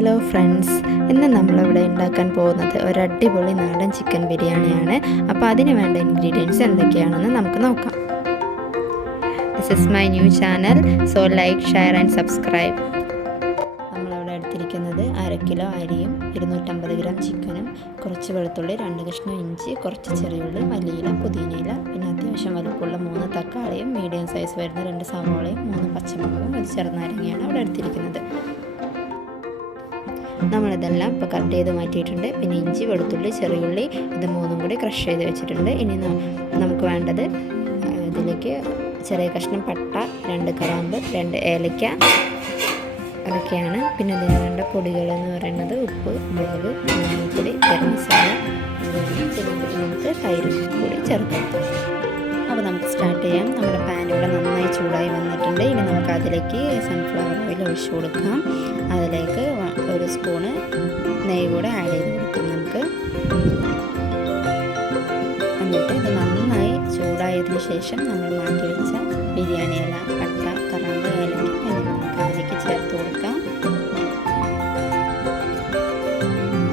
Hello friends, ഇന്ന് നമ്മളിവിടെ ഉണ്ടാക്കാൻ പോകുന്നത് ഒരു അടിപൊളി നാടൻ ചിക്കൻ ബിരിയാണിയാണ്. അപ്പോൾ അതിന് വേണ്ട ഇൻഗ്രീഡിയൻസ് എന്തൊക്കെയാണെന്ന് നമുക്ക് നോക്കാം. This is my new channel, so like, share and subscribe. നമ്മളിവിടെ എടുത്തിരിക്കുന്നത് 1/2 കിലോ അരിയും 250 ഗ്രാം ചിക്കനും, കുറച്ച് വെളുത്തുള്ളി, 2 കഷ്ണം ഇഞ്ചി, കുറച്ച് ചെറിയുള്ളി, മല്ലിയില, പുതിനയില, പിന്നെ അത്യാവശ്യം വലുപ്പമുള്ള 3 തക്കാളിയും, മീഡിയം സൈസ് വരുന്ന 2 സവാളയും, 3 പച്ചമുളകും, ഒരു ചെറുനാരങ്ങയാണ് ഇവിടെ എടുത്തിരിക്കുന്നത്. നമ്മളിതെല്ലാം ഇപ്പോൾ കട്ട് ചെയ്ത് മാറ്റിയിട്ടുണ്ട്. പിന്നെ ഇഞ്ചി, വെളുത്തുള്ളി, ചെറിയുള്ളി ഇത് 3ഉം കൂടി ക്രഷ് ചെയ്ത് വെച്ചിട്ടുണ്ട്. ഇനി നമുക്ക് വേണ്ടത് ഇതിലേക്ക് ചെറിയ കഷ്ണം പട്ട, 2 കറാമ്പ്, 2 ഏലക്ക, അതൊക്കെയാണ്. പിന്നെ ഇതിന് വേണ്ട പൊടികളെന്ന് പറയുന്നത് ഉപ്പ്, മുളക്, മഞ്ഞൾപ്പൊടി, ഗരം മസാല, പിന്നെ നമുക്ക് തൈര് കൂടി ചേർക്കാം. അപ്പോൾ നമുക്ക് സ്റ്റാർട്ട് ചെയ്യാം. നമ്മുടെ പാൻ ഇവിടെ നന്നായി ചൂടായി വന്നിട്ടുണ്ട്. ഇനി നമുക്ക് അതിലേക്ക് സൺഫ്ലവർ ഓയിൽ ഒഴിച്ച് കൊടുക്കാം. അതിലേക്ക് 1 സ്പൂണ് നെയ്യ് കൂടെ ആഡ് ചെയ്ത് കൊടുക്കാം നമുക്ക്. എന്നിട്ട് ഇത് നന്നായി ചൂടായതിനു ശേഷം നമ്മൾ മാറ്റി വെച്ച ബിരിയാണി ഇല, പട്ട, കറാമ്പ്, ഏലക്ക എന്നിവ നമുക്ക് അതിലേക്ക് ചേർത്ത് കൊടുക്കാം.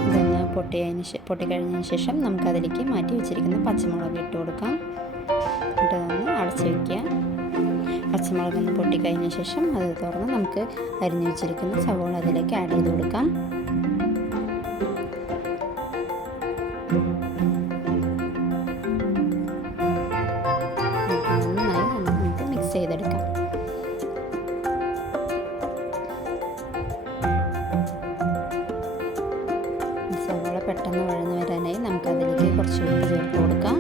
ഇതൊന്ന് പൊട്ടിക്കഴിഞ്ഞതിന് ശേഷം നമുക്കതിലേക്ക് മാറ്റി വെച്ചിരിക്കുന്ന പച്ചമുളക് ഇട്ട് കൊടുക്കാം. എന്നിട്ടതൊന്ന് അടച്ച് വയ്ക്കുക. പച്ചമുളകൊന്ന് പൊട്ടിക്കഴിഞ്ഞ ശേഷം അത് തുറന്ന് നമുക്ക് അരിഞ്ഞു വെച്ചിരിക്കുന്ന സവോള അതിലേക്ക് ആഡ് ചെയ്ത് കൊടുക്കാം. നന്നായി നമുക്ക് മിക്സ് ചെയ്തെടുക്കാം. സവോള പെട്ടെന്ന് വഴന്നു വരാനായി നമുക്കതിലേക്ക് കുറച്ച് ഉപ്പ് ചേർത്ത് കൊടുക്കാം.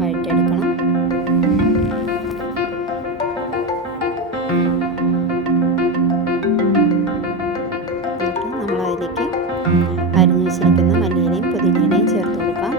വഴറ്റിയെടുക്കണം. നമ്മളതിലേക്ക് അരിഞ്ഞു വെച്ചിരിക്കുന്ന മല്ലിയിലയും പുതിനയിലയും ചേർത്ത് കൊടുക്കാം.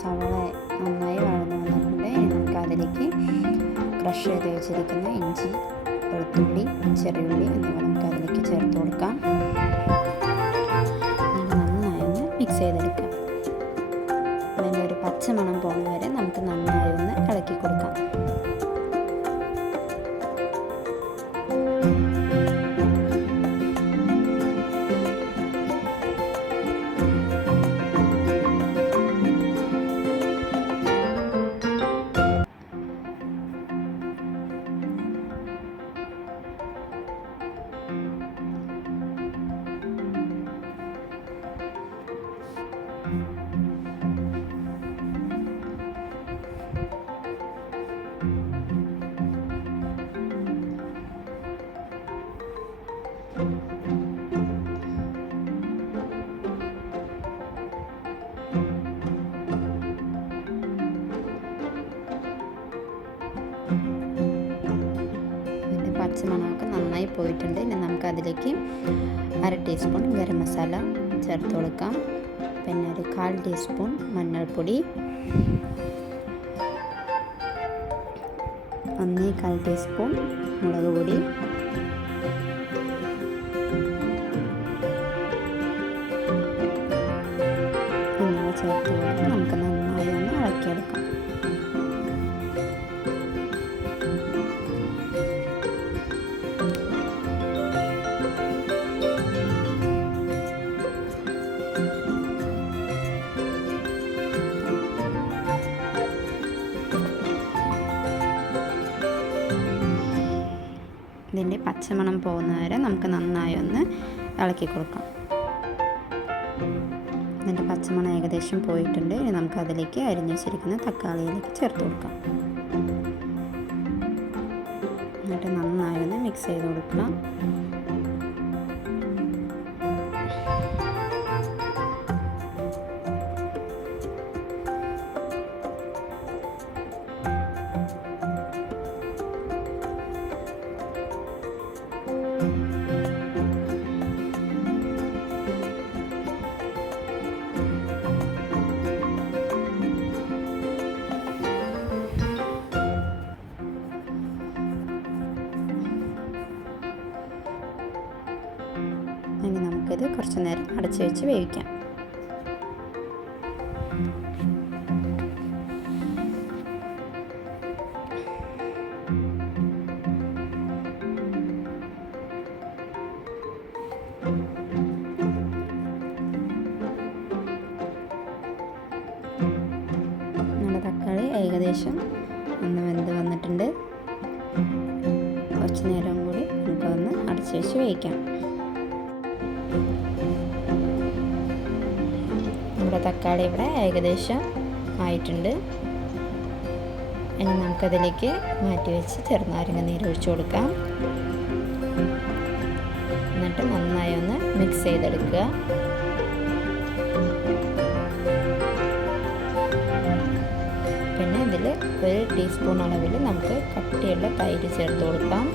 സവാള നന്നായി വഴന്നു വന്നിട്ടുണ്ട്. നമുക്ക് അതിലേക്ക് ക്രഷ് ചെയ്ത് വെച്ചിരിക്കുന്ന ഇഞ്ചി, വെളുത്തുള്ളി, ചെറിയുള്ളി എന്നിവ നമുക്ക് അതിലേക്ക് ചേർത്ത് കൊടുക്കാം. നന്നായി ഒന്ന് മിക്സ് ചെയ്തെടുക്കാം. അതിൻ്റെ ഒരു പച്ചമണം പോകുന്ന വരെ നമുക്ക് നന്നായി ഒന്ന് ഇളക്കി കൊടുക്കാം. പച്ചമണമൊക്കെ നന്നായി പോയിട്ടുണ്ട്. ഇനി നമുക്ക് അതിലേക്ക് 1/2 ടീസ്പൂൺ ഗരം മസാല ചേർത്ത് കൊടുക്കാം. പിന്നെ ഒരു 1/4 ടീസ്പൂൺ മഞ്ഞൾപ്പൊടി, 1/4 ടീസ്പൂൺ മുളക് പൊടി, എന്നിവ ചേർത്ത് കൊടുത്ത് നമുക്ക് നന്നായി ഒന്ന് ഇളക്കിയെടുക്കാം. ഇതിൻ്റെ പച്ചമണം പോകുന്ന വരെ നമുക്ക് നന്നായി ഒന്ന് ഇളക്കി കൊടുക്കാം. ഇതിൻ്റെ പച്ചമണം ഏകദേശം പോയിട്ടുണ്ട്. ഇനി നമുക്ക് അതിലേക്ക് അരിഞ്ഞു വെച്ചിരിക്കുന്ന തക്കാളിയിലേക്ക് ചേർത്ത് കൊടുക്കാം. എന്നിട്ട് നന്നായി ഒന്ന് മിക്സ് ചെയ്ത് കൊടുക്കണം. ഇനി നമുക്കിത് കുറച്ച് നേരം അടച്ചു വെച്ച് വേവിക്കാം. നമ്മുടെ തക്കാളി ഏകദേശം ഒന്ന് വെന്ത് വന്നിട്ടുണ്ട്. കുറച്ച് നേരം കൂടി നമുക്കൊന്ന് അടച്ചു വെച്ച് വേവിക്കാം. നമ്മുടെ തക്കാളി ഇവിടെ ഏകദേശം ആയിട്ടുണ്ട്. ഇനി നമുക്കതിലേക്ക് മാറ്റി വെച്ച് ചെറുനാരങ്ങ നീര് ഒഴിച്ചു കൊടുക്കാം. എന്നിട്ട് നന്നായി ഒന്ന് മിക്സ് ചെയ്തെടുക്കുക. പിന്നെ ഇതിൽ 1 ടീസ്പൂൺ അളവിൽ നമുക്ക് കട്ടിയുള്ള തൈര് ചേർത്ത് കൊടുക്കാം.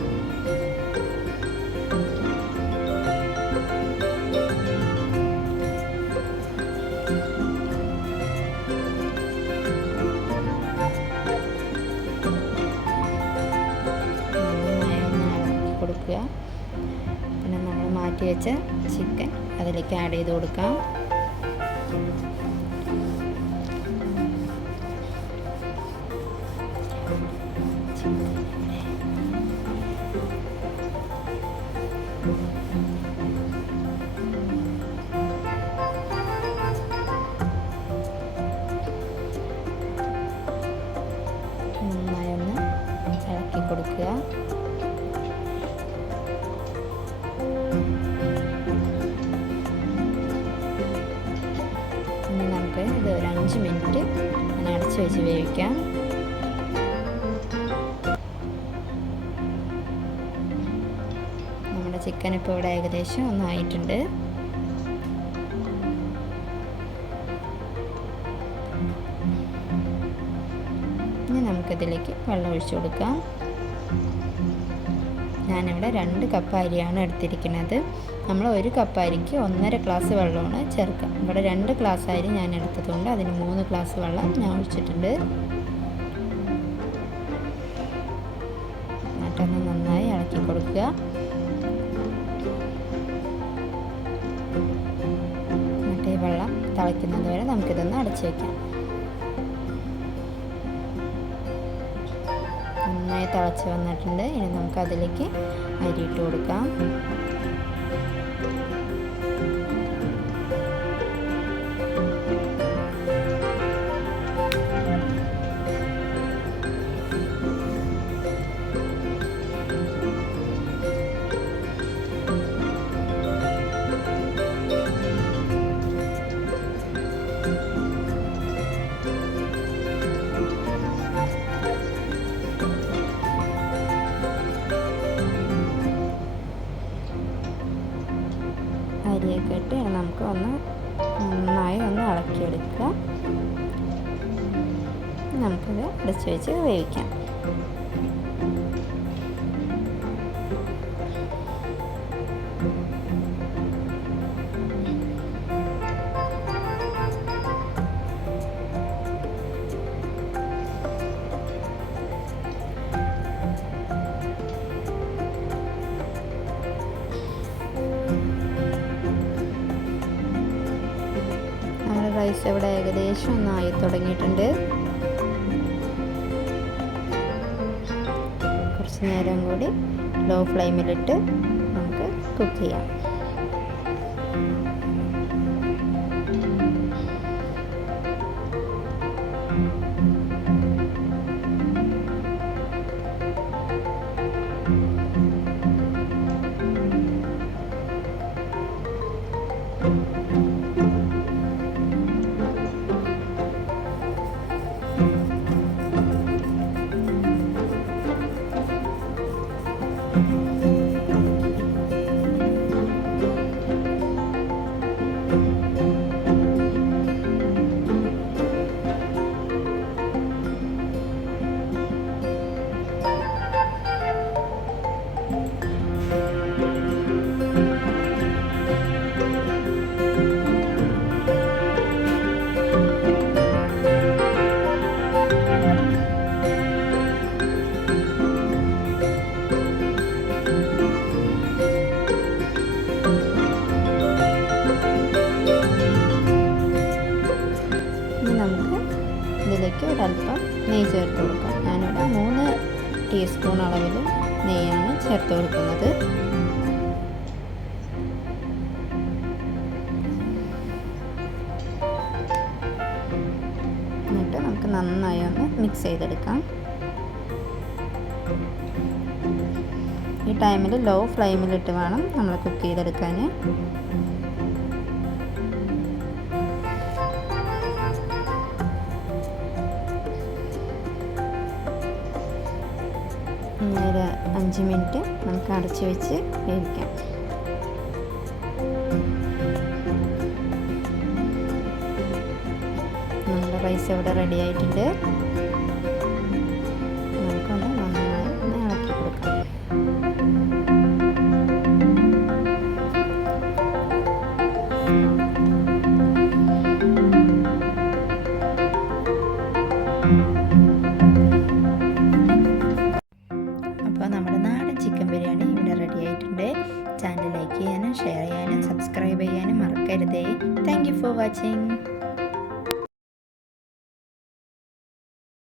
പിന്നെ നമ്മൾ മാറ്റി വെച്ച ചിക്കൻ അതിലേക്ക് ആഡ് ചെയ്ത് കൊടുക്കാം. നന്നായി ഒന്ന് ഇളക്കി കൊടുക്കുക. ഇനി നമുക്ക് ഇത് ഒരു 5 മിനിറ്റ് ഇങ്ങനെ അടച്ച് വെച്ച് വേവിക്കാം. നമ്മുടെ ചിക്കൻ ഇപ്പോൾ ഇവിടെ ഏകദേശം ഒന്നായിട്ടുണ്ട്. ഇനി നമുക്കിതിലേക്ക് വെള്ളം ഒഴിച്ചു കൊടുക്കാം. ഞാനിവിടെ 2 കപ്പ് അരിയാണ് എടുത്തിരിക്കുന്നത്. നമ്മൾ 1 കപ്പ് അരിക്ക് 1.5 ഗ്ലാസ് വെള്ളമാണ് ചേർക്കുക. ഇവിടെ 2 ഗ്ലാസ് അരി ഞാൻ എടുത്തതുകൊണ്ട് അതിന് 3 ഗ്ലാസ് വെള്ളം ഞാൻ ഒഴിച്ചിട്ടുണ്ട്. എന്നിട്ടൊന്ന് നന്നായി ഇളക്കി കൊടുക്കുക. എന്നിട്ട് ഈ വെള്ളം തിളയ്ക്കുന്നത് വരെ നമുക്കിതൊന്ന് അടച്ചു വയ്ക്കാം. നന്നായി തിളച്ച് വന്നിട്ടുണ്ട്. ഇനി നമുക്ക് അതിലേക്ക് അരി ഇട്ട് കൊടുക്കാം. അരിയൊക്കെ ഇട്ട് നമുക്ക് നന്നായി ഒന്ന് ഇളക്കിയെടുക്കുക. നമുക്കത് അടച്ച് വെച്ച് വേവിക്കാം. റൈസ് ഇവിടെ ഏകദേശം ഒന്നായി തുടങ്ങിയിട്ടുണ്ട്. കുറച്ച് നേരം കൂടി ലോ ഫ്ലെയിമിലിട്ട് നമുക്ക് കുക്ക് ചെയ്യാം. ഇതിലേക്ക് ഒരല്പം നെയ്യ് ചേർത്ത് കൊടുക്കാം. ഞാനിവിടെ 3 ടീസ്പൂൺ അളവിൽ നെയ്യാണ് ചേർത്ത് കൊടുക്കുന്നത്. എന്നിട്ട് നമുക്ക് നന്നായി ഒന്ന് മിക്സ് ചെയ്തെടുക്കാം. ഈ ടൈമിൽ ലോ ഫ്ലെയിമിലിട്ട് വേണം നമ്മൾ കുക്ക് ചെയ്തെടുക്കാൻ. ഒരു 5 മിനിറ്റ് നമുക്ക് അടച്ചു വെച്ച് വേവിക്കാം. നമ്മുടെ റൈസ് ഇവിടെ റെഡി ആയിട്ടുണ്ട്. നമുക്കൊന്ന് നന്നായി ഇളക്കി കൊടുക്കാം. അപ്പോൾ നമ്മുടെ നാടൻ ചിക്കൻ ബിരിയാണി ഇവിടെ റെഡി ആയിട്ടുണ്ട്. ചാനൽ ലൈക്ക് ചെയ്യാനും ഷെയർ ചെയ്യാനും സബ്സ്ക്രൈബ് ചെയ്യാനും മറക്കരുതേ. Thank you for watching.